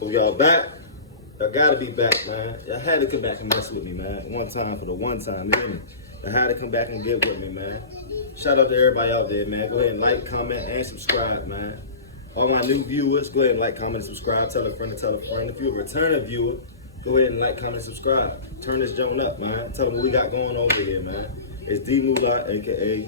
So y'all back? Y'all gotta be back, man. Y'all had to come back and mess with me, man. One time for the one time, you hear me? Y'all had to come back and get with me, man. Shout out to everybody out there, man. Go ahead and like, comment, and subscribe, man. All my new viewers, go ahead and like, comment, and subscribe. Tell a friend to tell a friend. If you're a returning viewer, go ahead and like, comment, and subscribe. Turn this joint up, man. Tell them what we got going over here, man. It's D Moolah, aka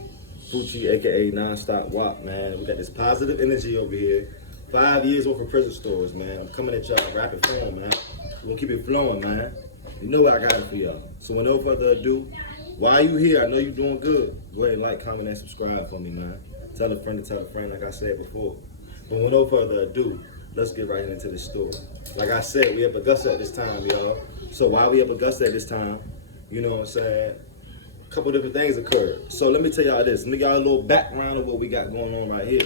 Fucci, aka Nonstop Wop, man. We got this positive energy over here. 5 years worth of prison stories, man. I'm coming at y'all rapid form, man. We're gonna keep it flowing, man. You know what I got for y'all. So with no further ado, while you here, I know you're doing good. Go ahead and like, comment, and subscribe for me, man. Tell a friend to tell a friend, like I said before. But with no further ado, let's get right into this story. Like I said, we up Augusta at this time, y'all. So while we up Augusta at this time, you know what I'm saying? A couple different things occurred. So let me tell y'all this. Let me give y'all a little background of what we got going on right here.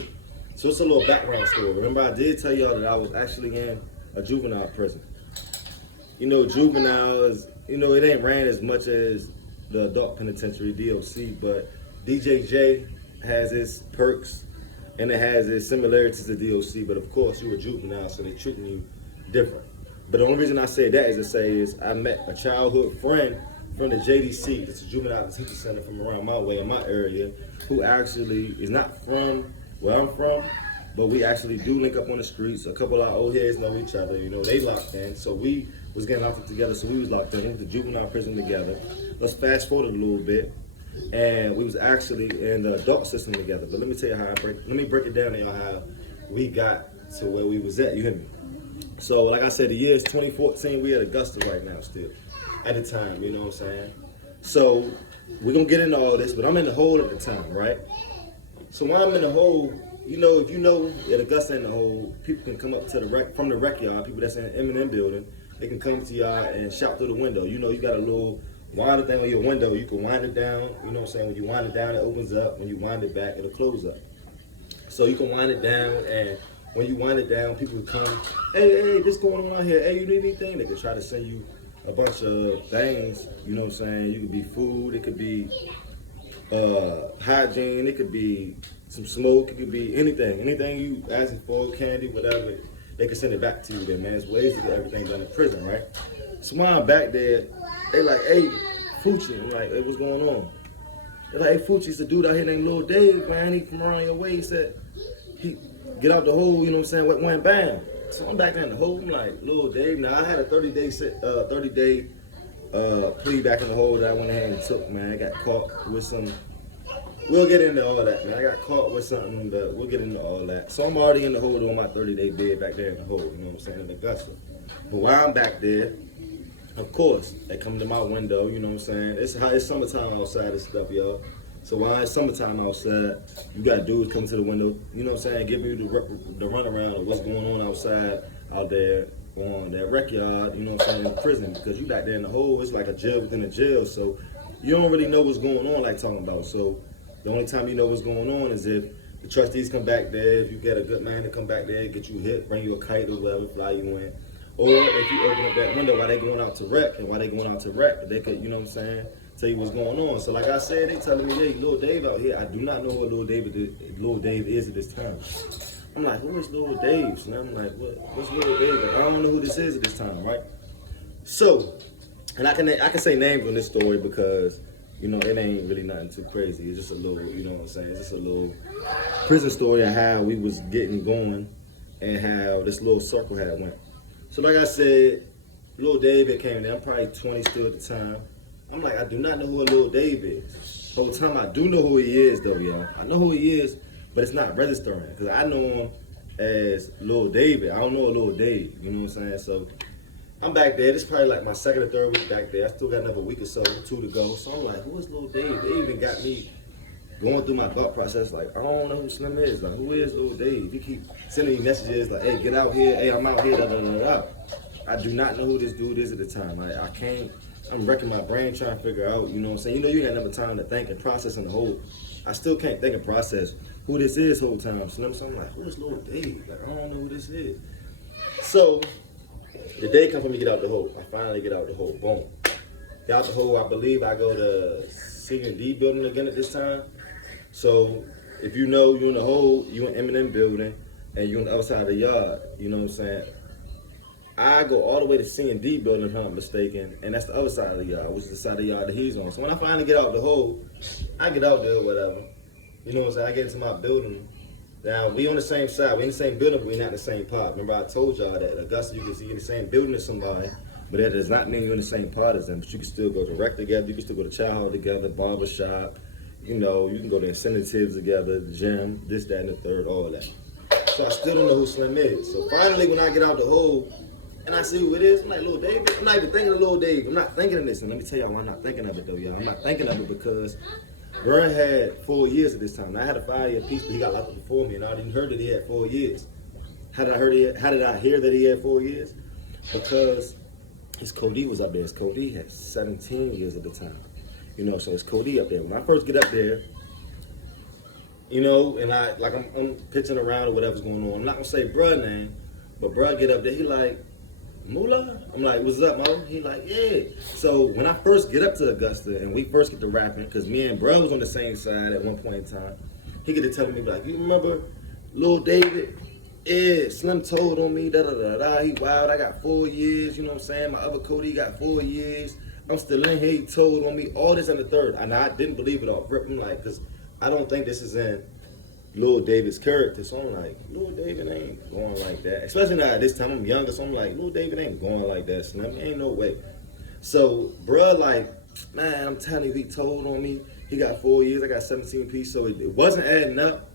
So it's a little background story. Remember, I did tell y'all that I was actually in a juvenile prison. You know, juveniles, you know, it ain't ran as much as the adult penitentiary, DOC, but DJJ has its perks and it has its similarities to DOC, but of course, you're a juvenile, so they're treating you different. But the only reason I say that is to say is I met a childhood friend from the JDC, it's a juvenile detention center from around my way, in my area, who actually is not from where I'm from, but we actually do link up on the streets. A couple of our old heads know each other, you know, they locked in, so we was getting locked together, so we was locked in. We went to juvenile prison together. Let's fast forward a little bit, and we was actually in the adult system together. But let me tell you how let me break it down to y'all how we got to where we was at, you hear me? So like I said, the year is 2014, we at Augusta right now still, at the time, you know what I'm saying? So we're gonna get into all this, but I'm in the hole at the time, right? So while I'm in the hole, you know, if you know that Augusta in the hole, people can come up to the from the rec yard, people that's in the M&M building, they can come to y'all and shout through the window. You know, you got a little winder thing on your window, you can wind it down, you know what I'm saying? When you wind it down, it opens up. When you wind it back, it'll close up. So you can wind it down, and when you wind it down, people will come, hey, this going on out here, hey, you need anything? They could try to send you a bunch of things, you know what I'm saying? You could be food, it could be hygiene, it could be some smoke, it could be anything you asking for, candy, whatever, they can send it back to you there, man. There's ways to get everything done in prison, right? So while I'm back there, they like, hey, Fucci, I'm like, hey, what's going on? They're like, hey, Fucci's a dude out here named Lil Dave, man, he from around your way, he said, he get out the hole, you know what I'm saying, went bam. So I'm back there in the hole, I'm like, Lil Dave, now I had a 30-day plea back in the hole that I went ahead and took, man. I got caught with some, we'll get into all that, man. I got caught with something, but we'll get into all that. So I'm already in the hole doing my 30-day bid back there in the hole, you know what I'm saying, in Augusta. But while I'm back there, of course, they come to my window, you know what I'm saying. It's summertime outside and stuff, y'all. So while it's summertime outside, you got dudes come to the window, you know what I'm saying, give you the runaround of what's going on outside out there on that rec yard, you know what I'm saying, in prison, because you back there in the hole, it's like a jail within a jail, so you don't really know what's going on, like talking about. So the only time you know what's going on is if the trustees come back there, if you get a good man to come back there, get you hit, bring you a kite or whatever, fly you in. Or if you open up that window while they going out to rec, they could, you know what I'm saying, tell you what's going on. So like I said, they telling me, hey, Lil Dave out here. I do not know what Lil Dave is at this time. I'm like, who is Lil Dave? And I'm like, what's Lil Dave? I don't know who this is at this time, right? So, and I can say names on this story because, you know, it ain't really nothing too crazy. It's just a little, you know what I'm saying, it's just a little prison story of how we was getting going and how this little circle had went. So like I said, Lil Dave came there. I'm probably 20 still at the time. I'm like, I do not know who a Lil Dave is. The whole time I do know who he is though, y'all. I know who he is, but it's not registering because I know him as Lil David. I don't know a Lil Dave, you know what I'm saying? So I'm back there. This is probably like my second or third week back there. I still got another week or so, 2 to go. So I'm like, who is Lil Dave? They even got me going through my thought process like, I don't know who Slim is. Like, who is Lil Dave? You keep sending me messages like, hey, get out here. Hey, I'm out here, da da da da. I do not know who this dude is at the time. I can't, I'm wrecking my brain trying to figure out, you know what I'm saying? You know, you got never time to think and process and the whole, I still can't think and process who this is whole time. So I'm like, who is Lil Dave? Like, I don't know who this is. So, the day comes for me to get out the hole. I finally get out the hole. Boom. Get out the hole, I believe I go to Senior D building again at this time. So, if you know you're in the hole, you in M&M building, and you're on the other side of the yard, you know what I'm saying? I go all the way to C&D building, if I'm not mistaken, and that's the other side of the yard, which is the side of the yard that he's on. So when I finally get out the hole, I get out there or whatever. You know what I'm saying? I get into my building. Now, we on the same side. We in the same building, but we not in the same pod. Remember I told y'all that Augusta, you can see in the same building as somebody, but that does not mean you're in the same pod as them. But you can still go to rec together. You can still go to child hall together, barber shop. You know, you can go to incentives together, the gym, this, that, and the third, all that. So I still don't know who Slim is. So finally, when I get out the hole, and I see who it is, I'm like, Lil David. I'm not even thinking of Lil Dave. I'm not thinking of this. And let me tell y'all why I'm not thinking of it, though, y'all. I'm not thinking of it because Burn had 4 years at this time. And I had a 5-year piece, but he got locked up before me, and I didn't heard that he had 4 years. How did I hear that he had 4 years? Because his Cody was up there. His Cody had 17 years at the time. You know, so it's Cody up there. When I first get up there, you know, and I'm pitching around or whatever's going on. I'm not gonna say bruh name, but bruh get up there, he like, Moolah? I'm like, what's up, Mo? He like, yeah. So when I first get up to Augusta and we first get to rapping, because me and bruh was on the same side at one point in time, he get to telling me like, you remember Lil David? Yeah, Slim told on me, da-da-da-da, he wild, I got 4 years, you know what I'm saying? My other Cody got 4 years. I'm still in here, he told on me, all this on the third. And I didn't believe it all. I'm like, because I don't think this is in Lil David's character. So I'm like, Lil David ain't going like that. Especially now at this time, I'm younger, so I'm like, Lil David ain't going like that, Slim. Ain't no way. So, bruh, like, man, I'm telling you, he told on me. He got 4 years, I got 17 pieces, so it wasn't adding up.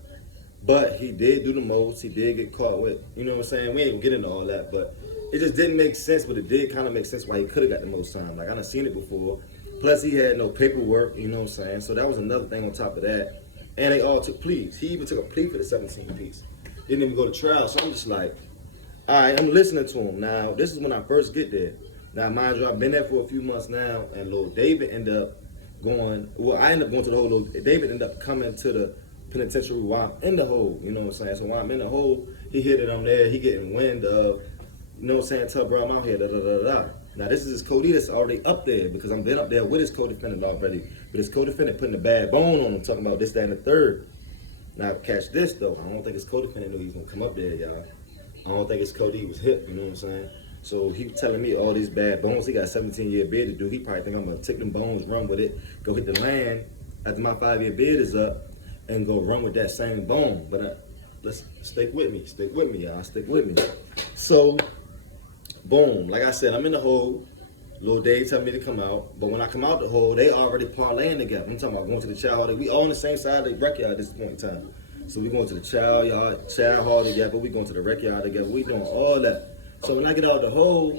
But he did do the most. He did get caught with, you know what I'm saying? We ain't gonna get into all that, but it just didn't make sense, but it did kind of make sense why he could have got the most time. Like, I done seen it before. Plus, he had no paperwork, you know what I'm saying? So that was another thing on top of that. And they all took pleas. He even took a plea for the 17 piece. Didn't even go to trial. So I'm just like, all right, I'm listening to him. Now, this is when I first get there. Now, mind you, I've been there for a few months now, and Lil David ended up going, well, I ended up going to the hole. Lil David ended up coming to the penitentiary while I'm in the hole, you know what I'm saying? So while I'm in the hole, he hit it on there. He getting wind of, you know what I'm saying, tell bro I'm out here, da-da-da-da. Now, this is his Cody that's already up there because I'm been up there with his co-defendant already. But his co-defendant putting a bad bone on him, talking about this, that, and the third. Now, catch this, though. I don't think his co-defendant knew he was going to come up there, y'all. I don't think his Cody was hip, you know what I'm saying? So he was telling me all these bad bones. He got a 17-year bid to do. He probably think I'm going to take them bones, run with it, go hit the land after my 5-year bid is up, and go run with that same bone. But let's stick with me, y'all. Stick with me. So, boom. Like I said, I'm in the hole. Lil Dave tell me to come out. But when I come out the hole, they already parlaying together. I'm talking about going to the child hall. We all on the same side of the rec yard at this point in time. So we going to the child hall together. We going to the rec yard together. We doing all that. So when I get out the hole,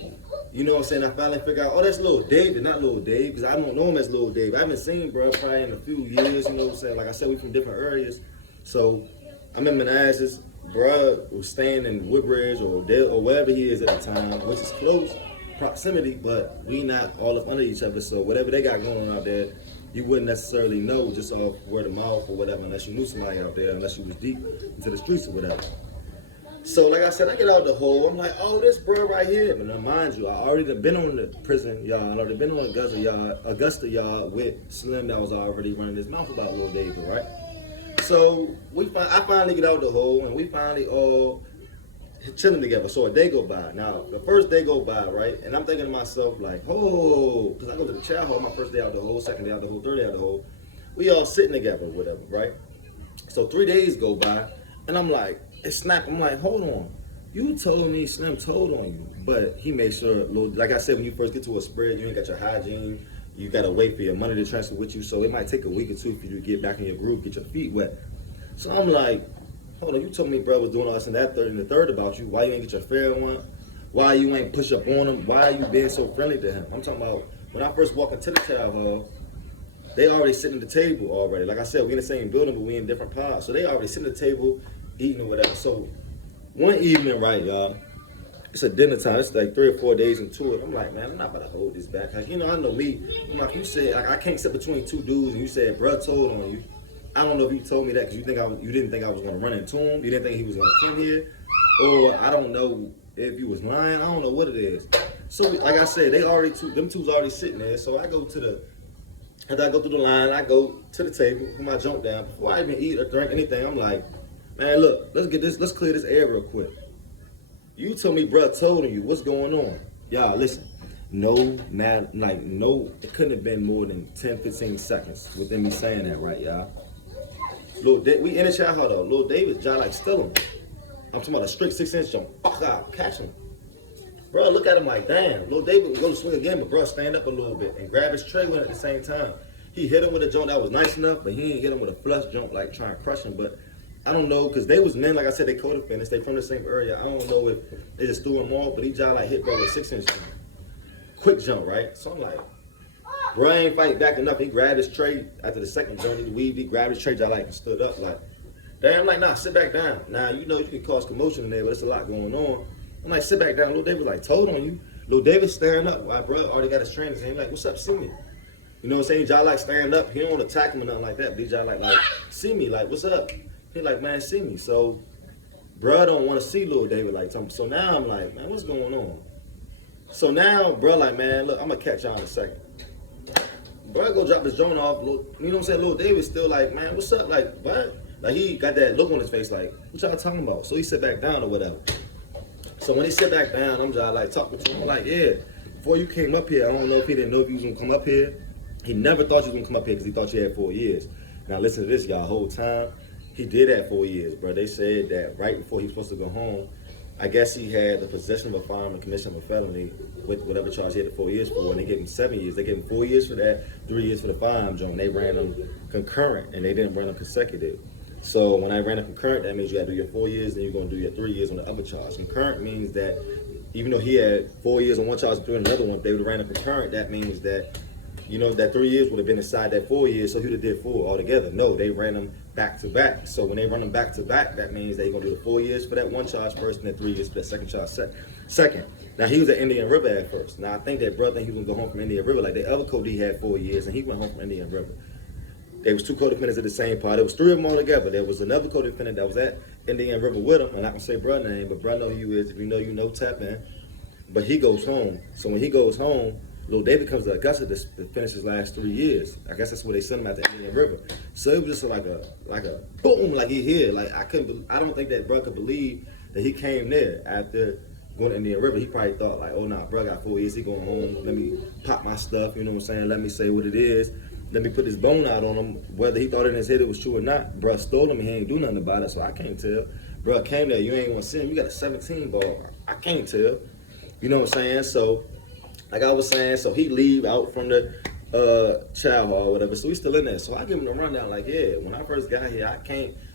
you know what I'm saying, I finally figure out, oh, that's Lil David, not Lil Dave, because I don't know him as Lil Dave. I haven't seen bro probably in a few years, you know what I'm saying? Like I said, we from different areas. So I'm in Manassas. Bro was staying in Woodbridge or wherever he is at the time, which is close proximity, but we not all up under each other. So whatever they got going on out there, you wouldn't necessarily know just off word of mouth or whatever, unless you knew somebody out there, unless you was deep into the streets or whatever. So like I said, I get out the hole. I'm like, oh, this bro right here. But now mind you, I already been on the prison yard. I already been on Augusta yard with Slim that was already running his mouth about Lil David, right? So I finally get out the hole, and we finally all chilling together. So a day go by. Now, the first day go by, right? And I'm thinking to myself, like, oh, because I go to the child hall my first day out the hole, second day out the hole, third day out the hole. We all sitting together or whatever, right? So 3 days go by, and I'm like, it's snap. I'm like, hold on. You told me Slim told on you. But he made sure, like I said, when you first get to a spread, you ain't got your hygiene. You got to wait for your money to transfer with you. So it might take a week or two for you to get back in your groove, get your feet wet. So I'm like, hold on, you told me bro was doing all this and that third and the third about you. Why you ain't get your fair one? Why you ain't push up on him? Why are you being so friendly to him? I'm talking about when I first walked into the child hall, they already sitting at the table already. Like I said, we in the same building, but we in different pods. So they already sitting at the table, eating or whatever. So one evening, right, y'all, it's a dinner time. It's like 3 or 4 days into it. I'm like, man, I'm not about to hold this back. Cause you know, I know me. I'm like, you said I can't sit between two dudes, and you said, bruh told on you. I don't know if you told me that because you didn't think I was gonna run into him. You didn't think he was gonna come here, or I don't know if you was lying. I don't know what it is. So like I said, them two's already sitting there. So I go to after I go through the line, I go to the table, put my junk down. Before I even eat or drink anything, I'm like, man, look, let's clear this air real quick. You told me bruh told on you. What's going on? Y'all, listen. No, man, like, no, it couldn't have been more than 10, 15 seconds within me saying that, right, y'all? We in the chat hall, though. Lil David, y'all, like, still him. I'm talking about a strict 6-inch jump. Fuck out, catch him. Bro, look at him like, damn. Lil David would go to swing again, but bro, stand up a little bit and grab his tray at the same time. He hit him with a jump that was nice enough, but he didn't hit him with a flush jump, like trying to crush him. But I don't know, because they was men, like I said, they co-defendants. They from the same area. I don't know if they just threw him off, but he just like hit bro with a 6-inch jump. Quick jump, right? So I'm like, bro ain't fight back enough. He grabbed his tray after the second jump. He grabbed his tray, just like and stood up like, damn, I'm like, nah, sit back down. Now, you know you can cause commotion in there, but there's a lot going on. I'm like, sit back down. Lil David like, told on you. Lil David staring up. My bro already got his trainers. He's like, what's up, see me? You know what I'm saying? Y'all like staring up. He don't want to attack him or nothing like that. But y'all like, see me. Like, what's up? He like, man, see me. So, bro don't want to see Lil David like something. So now I'm like, man, what's going on? So now, bro like, man, look, I'm going to catch y'all in a second. Bro go drop his joint off. You know what I'm saying? Lil David still like, man, what's up? Like, what? Like, he got that look on his face like, what y'all talking about? So he sit back down or whatever. So when he sit back down, I'm just like talking to him. I'm like, yeah, before you came up here, I don't know if he didn't know if you was gonna come up here. He never thought you was gonna come up here because he thought you had 4 years. Now listen to this, y'all. Whole time he did have 4 years, bro. They said that right before he was supposed to go home, I guess he had the possession of a firearm and commission of a felony with whatever charge he had the 4 years for, and they gave him 7 years. They gave him 4 years for that, 3 years for the firearm joint. They ran them concurrent and they didn't run them consecutive. So when I ran a concurrent, that means you got to do your 4 years, then you're going to do your 3 years on the other charge. Concurrent means that even though he had 4 years on one charge and 3 on another one, if they would have ran a concurrent, that means that, you know, that 3 years would have been inside that 4 years, so he would have did 4 altogether. No, they ran them back to back. So when they run them back to back, that means they're going to do the 4 years for that one charge first and then 3 years for that second charge second. Now, he was at Indian River at first. Now, I think that brother, he was going to go home from Indian River. Like, the other Cody had 4 years, and he went home from Indian River. There was 2 co-defendants at the same part. There was 3 of them all together. There was another co-defendant that was at Indian River with him. I'm not going to say bro name, but bro know who you is. If you know, you know, tap in. But he goes home. So when he goes home, Lil David comes to Augusta to finish his last 3 years. I guess that's where they sent him out to Indian River. So it was just like a boom, like he here. Like I don't think that bro could believe that he came there after going to Indian River. He probably thought like, oh nah, bro got 4 years. He going home. Let me pop my stuff. You know what I'm saying? Let me say what it is. Let me put this bone out on him. Whether he thought in his head it was true or not, bruh stole him and he ain't do nothing about it, so I can't tell. Bruh came there, you ain't want to see him. You got a 17 ball. I can't tell. You know what I'm saying? So, like I was saying, so he leave out from the child hall or whatever, so he's still in there. So I give him the rundown like, yeah, when I first got here,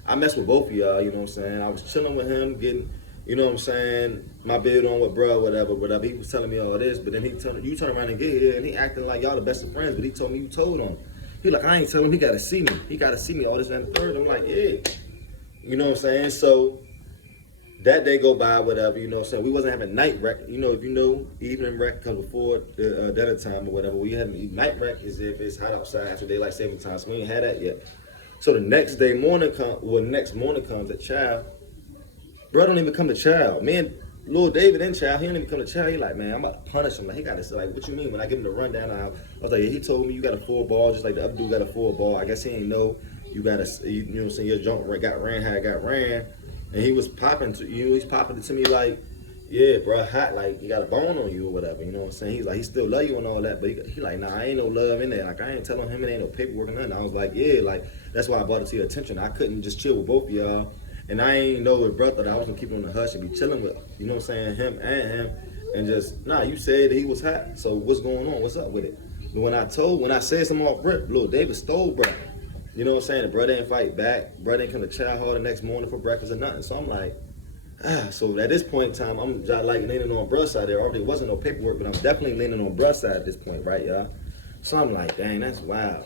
I messed with both of y'all, you know what I'm saying? I was chilling with him, getting, you know what I'm saying, my build on with bruh, whatever. He was telling me all this, but then you turn around and get here, and he acting like y'all the best of friends, but he told me you told on him. He like, I ain't telling him, he gotta see me. He gotta see me all this and the third. I'm like, yeah. You know what I'm saying? So that day go by, whatever, you know what I'm saying? We wasn't having night rec. You know, if you know, evening rec comes before the dinner time or whatever. We had night rec is if it's hot outside after daylight saving time. So we ain't had that yet. So the next morning comes at child. Bro don't even come to child. Me and Lil David in child, he don't even come to child. He like, man, I'm about to punish him. Like, he got this, like, what you mean? When I give him the rundown, I was like, yeah, he told me you got a 4 ball, just like the other dude got a 4 ball. I guess he ain't know you got you know what I'm saying, your jump got ran how it got ran. And he was popping to, you know, he's popping it to me like, yeah, bro, hot, like, you got a bone on you or whatever, you know what I'm saying? He's like, he still love you and all that, but he like, nah, ain't no love in there. Like, I ain't telling him it ain't no paperwork or nothing. I was like, yeah, like, that's why I brought it to your attention. I couldn't just chill with both of y'all. And I ain't know with brother that I was gonna keep him in the hush and be chilling with, you know what I'm saying, him and him. And just, nah, you said that he was hot, so what's going on? What's up with it? But when I said something off rip, Lil David stole bro. You know what I'm saying? The brother didn't fight back. Brother didn't come to child hall the next morning for breakfast or nothing. So I'm like, so at this point in time, I'm just like leaning on bruh's side. There already wasn't no paperwork, but I'm definitely leaning on bruh's side at this point, right, y'all? So I'm like, dang, that's wild.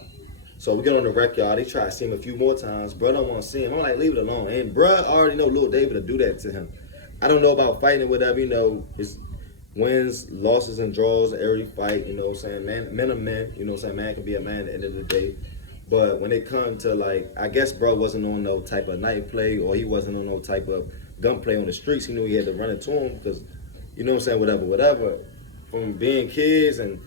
So we get on the rec, y'all. They try to see him a few more times. Bruh don't want to see him. I'm like, leave it alone. And bruh already know Lil David to do that to him. I don't know about fighting or whatever, you know, his wins, losses, and draws in every fight, you know what I'm saying? Men are men, you know what I'm saying? Man can be a man at the end of the day. But when it comes to, like, I guess bro wasn't on no type of night play, or he wasn't on no type of gunplay on the streets. He knew he had to run into him because, you know what I'm saying, whatever. From being kids and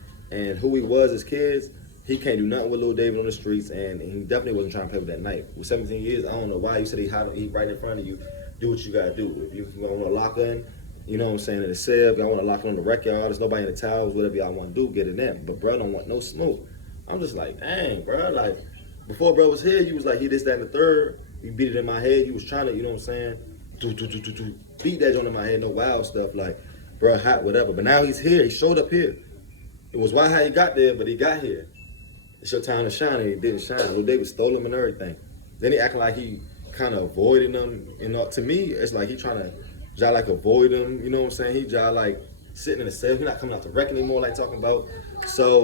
who he was as kids, he can't do nothing with Lil David on the streets, and he definitely wasn't trying to play with that knife. With 17 years, I don't know why you said he right in front of you. Do what you gotta do. If you want to lock in, You know what I'm saying? In the cell, if y'all want to lock on the wreck yard, there's nobody in the towers, whatever y'all want to do, get it in. But bro don't want no smoke. I'm just like, dang, bro. Like, before bro was here, you was like, he this, that, and the third. You beat it in my head. You was trying to, you know what I'm saying? Beat that joint in my head, no wild stuff. Like, bro, hot, whatever. But now he's here. He showed up here. It was wild how he got there, but he got here. It's your time to shine, and he didn't shine. Lil David stole him and everything. Then he acting like he kind of avoiding them. You know, to me, it's like he trying to just like avoid them. You know what I'm saying? He just like sitting in the cell. He's not coming out to wreck anymore, like talking about. So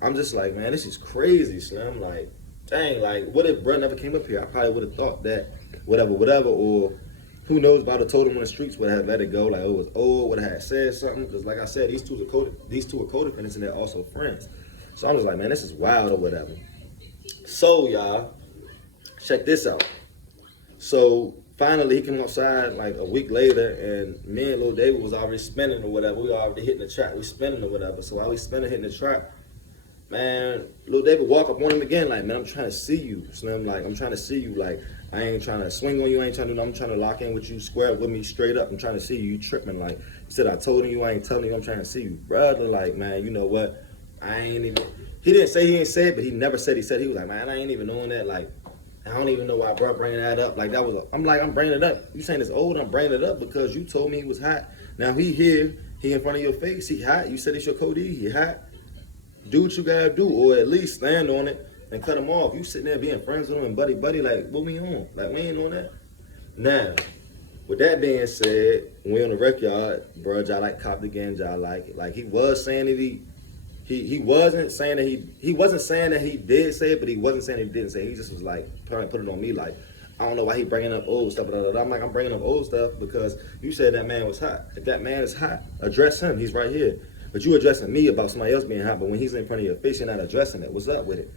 I'm just like, man, this is crazy, Slim. Like, dang, like, what if bro never came up here? I probably would have thought that whatever, or who knows, if I would have told him on the streets, would have let it go, like, oh, it was old, would have said something, because like I said, these two are co-defendants, and they're also friends. So I'm just like, man, this is wild or whatever. So, y'all, check this out. So, finally, he came outside, like, a week later, and me and Lil David was already spinning or whatever. We already hitting the track. We spinning or whatever. So, while we spinning, hitting the track, man, Lil David walk up on him again, like, man, I'm trying to see you, Slim. Like, I'm trying to see you. Like, I ain't trying to swing on you. I ain't trying to do nothing. I'm trying to lock in with you, square up with me straight up. I'm trying to see you. You tripping. Like, he said, I told you, I ain't telling you. I'm trying to see you. Brother, like, man, you know what? I ain't even, he didn't say he ain't said, but he never said he said. He was like, man, I ain't even knowing that. Like, I don't even know why bro bringing that up. Like, that was, I'm like, I'm bringing it up. You saying it's old, I'm bringing it up because you told me he was hot. Now he here, he in front of your face, he hot. You said it's your Cody, he hot. Do what you gotta do, or at least stand on it and cut him off. You sitting there being friends with him and buddy, like, what we on? Like, we ain't on that. Now, with that being said, when we on the rec yard, bro, y'all like copped again, y'all like it. Like, he was saying that he wasn't saying that he wasn't saying that he did say it, but he wasn't saying that he didn't say it. He just was like trying to put it on me, like, I don't know why he bringing up old stuff. Blah, blah, blah. I'm like, I'm bringing up old stuff because you said that man was hot. If that man is hot, address him. He's right here. But you addressing me about somebody else being hot, but when he's in front of your face, you're not addressing it. What's up with it?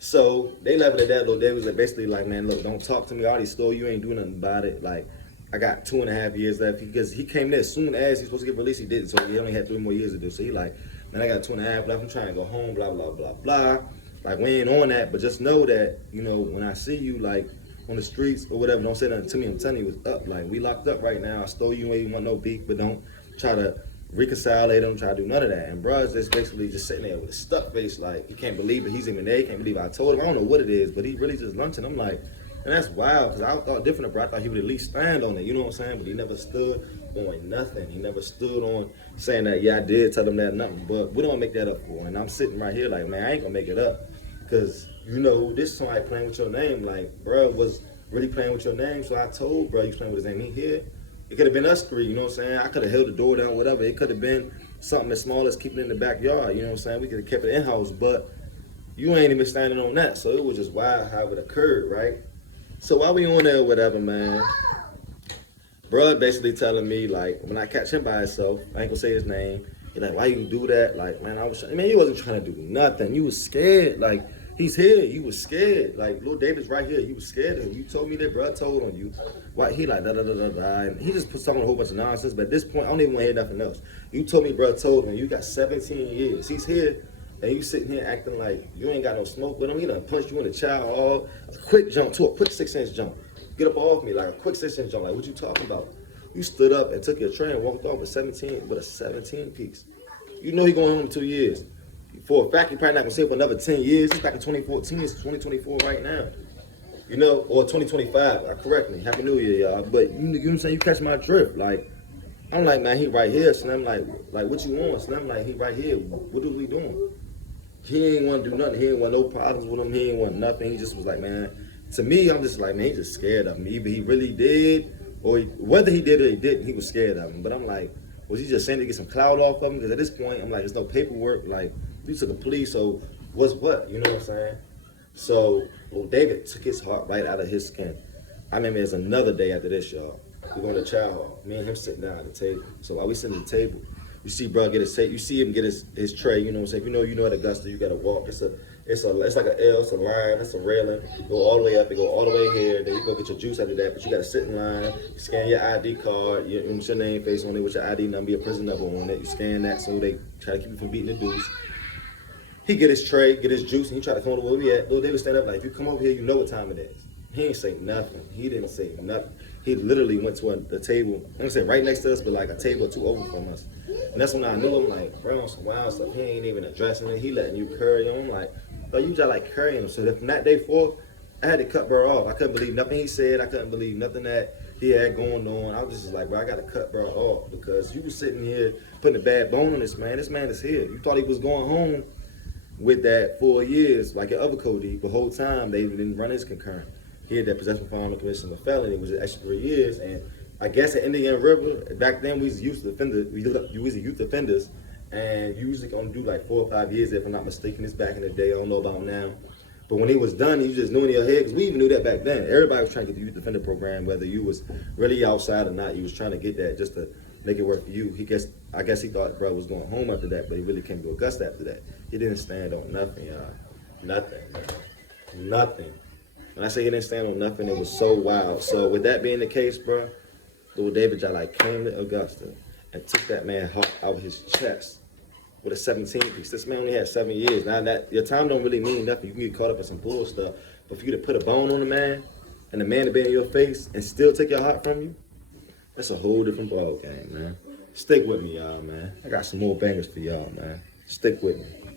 So they left it at that. Little David was like, basically like, man, look, don't talk to me. I already stole you. Ain't doing nothing about it. Like, I got 2.5 years left because he came there as soon as he's supposed to get released. He didn't, so he only had 3 more years to do. So he like, man, I got 2.5 left. I'm trying to go home. Blah blah blah blah. Like, we ain't on that, but just know that, you know, when I see you like on the streets or whatever, don't say nothing to me. I'm telling you, it's up. Like, we locked up right now. I stole you. Ain't want no beef, but don't try to reconcile them, try to do none of that. And bruh's just basically just sitting there with a stuck face, like, he can't believe it. He's even there. He can't believe it. I told him. I don't know what it is, but he really just lunching. I'm like, and that's wild, because I thought different, bro. I thought he would at least stand on it, you know what I'm saying? But he never stood on nothing. He never stood on saying that, yeah, I did tell him that, nothing. But we don't make that up for. And I'm sitting right here like, man, I ain't gonna make it up. Because, you know, this is somebody playing with your name. Like, bro was really playing with your name. So I told bro, you playing with his name. He here. It could have been us three, you know what I'm saying? I could have held the door down, whatever. It could have been something as small as keeping it in the backyard, you know what I'm saying? We could have kept it in-house, but you ain't even standing on that. So it was just wild how it occurred, right? So while we on there, whatever, man, bro basically telling me, like, when I catch him by himself, I ain't gonna say his name, he's like, why you do that? Like, man, he wasn't trying to do nothing. You was scared. Like, he's here. You was scared. Like, Lil David's right here. You was scared of him. You told me that, bro. I told on you. Why? He like, da-da-da-da-da. And he just put talking a whole bunch of nonsense. But at this point, I don't even want to hear nothing else. You told me, bro, told him. You got 17 years. He's here. And you sitting here acting like you ain't got no smoke with him. He done punched you in the child hall. A quick jump to a quick 6-inch jump. Get up off me, like a quick 6-inch jump. Like, what you talking about? You stood up and took your tray and walked off with a 17 piece. You know he going home in 2 years. For a fact, he probably not gonna stay for another 10 years. It's back in 2014. It's 2024 right now. You know, or 2025. Correct me. Happy New Year, y'all. But you know what I'm saying? You catch my drift. Like, I'm like, man, he right here. So I'm like, what you want? So I'm like, he right here. What are we doing? He ain't want to do nothing. He ain't want no problems with him. He ain't want nothing. He just was like, man. To me, I'm just like, man, he just scared of me. Either he really did, or whether he did or he didn't, he was scared of him. But I'm like, was he just saying to get some clout off of him? Because at this point, I'm like, there's no paperwork. Like, we took a plea, so what's what? You know what I'm saying? So, well, David took his heart right out of his skin. I remember there's another day after this, y'all. We're going to chow hall. Me and him sitting down at the table. So while we sitting at the table, you see bro get his tape. You see him get his tray. You know what I'm saying? If you know at Augusta, you got to walk. It's like an L. It's a line. It's a railing. You go all the way up. You go all the way here. Then you go get your juice after that. But you got to sit in line. You scan your ID card. Your name, face on it with your ID number, your prison number on it. You scan that so they try to keep you from beating the dudes. He get his tray, get his juice, and he try to come over where we at. Lil David stand up like, if you come over here, you know what time it is. He ain't say nothing. He didn't say nothing. He literally went to the table, I'm gonna say right next to us, but like a table or two over from us. And that's when I knew him, like, bro, on some wild stuff. He ain't even addressing it. He letting you curry on him. Like, bro, you just like currying him. So from that day forth, I had to cut bro off. I couldn't believe nothing he said. I couldn't believe nothing that he had going on. I was just like, bro, I gotta cut bro off because you was sitting here putting a bad bone on this man. This man is here. You thought he was going home with that 4 years, like your other Cody, the whole time they didn't run his concurrent. He had that possession of firearm and commission of felony. It was an extra 3 years, and I guess at Indiana River back then we was youth offenders. We was youth offenders, and you usually gonna do like 4 or 5 years if I'm not mistaken. This back in the day, I don't know about now. But when he was done, he just knew in your head, because we even knew that back then. Everybody was trying to get the youth offender program, whether you was really outside or not. You was trying to get that just to make it work for you. I guess he thought bro was going home after that, but he really came to Augusta after that. He didn't stand on nothing, y'all. Nothing. Nothing. When I say he didn't stand on nothing, it was so wild. So with that being the case, bro, little David just like came to Augusta and took that man heart out of his chest with a 17 piece. This man only had 7 years. Now that your time don't really mean nothing. You can get caught up in some bull stuff. But for you to put a bone on a man and the man to be in your face and still take your heart from you, that's a whole different ball game, man. Stick with me, y'all, man. I got some more bangers for y'all, man. Stick with me.